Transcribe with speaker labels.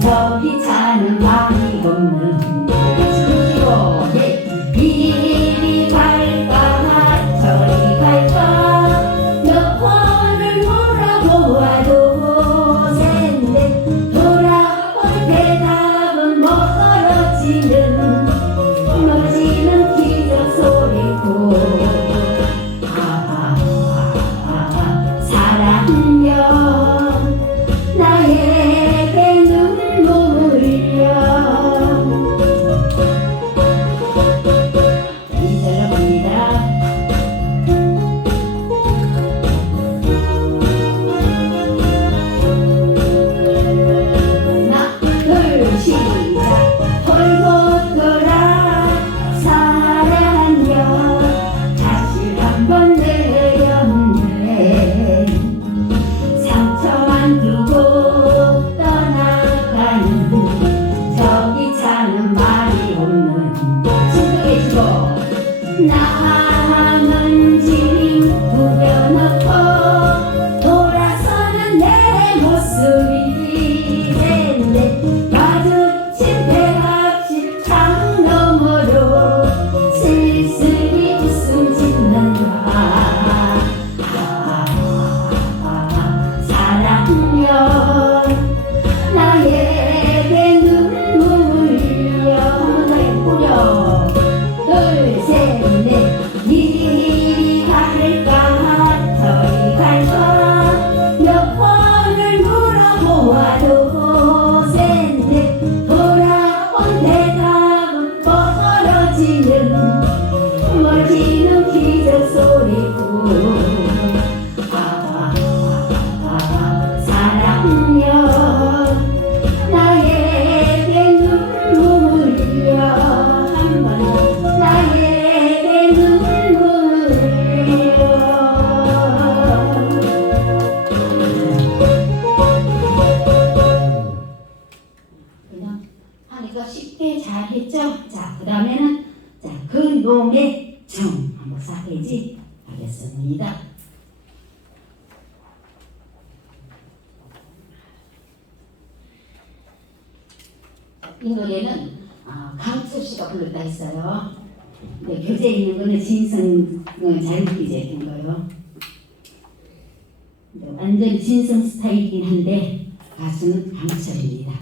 Speaker 1: 저기 자는 방이 없는 쉽게 잘 했죠? 자, 그 다음에는 자, 그 놈의 정 한번 싹해지 하겠습니다. 이 노래는 아, 강철 씨가 불렀다 했어요. 네, 교재에 있는 거는 진성 어, 자유기재 된 거예요. 네, 완전 진성 스타일이긴 한데 가수는 강철입니다.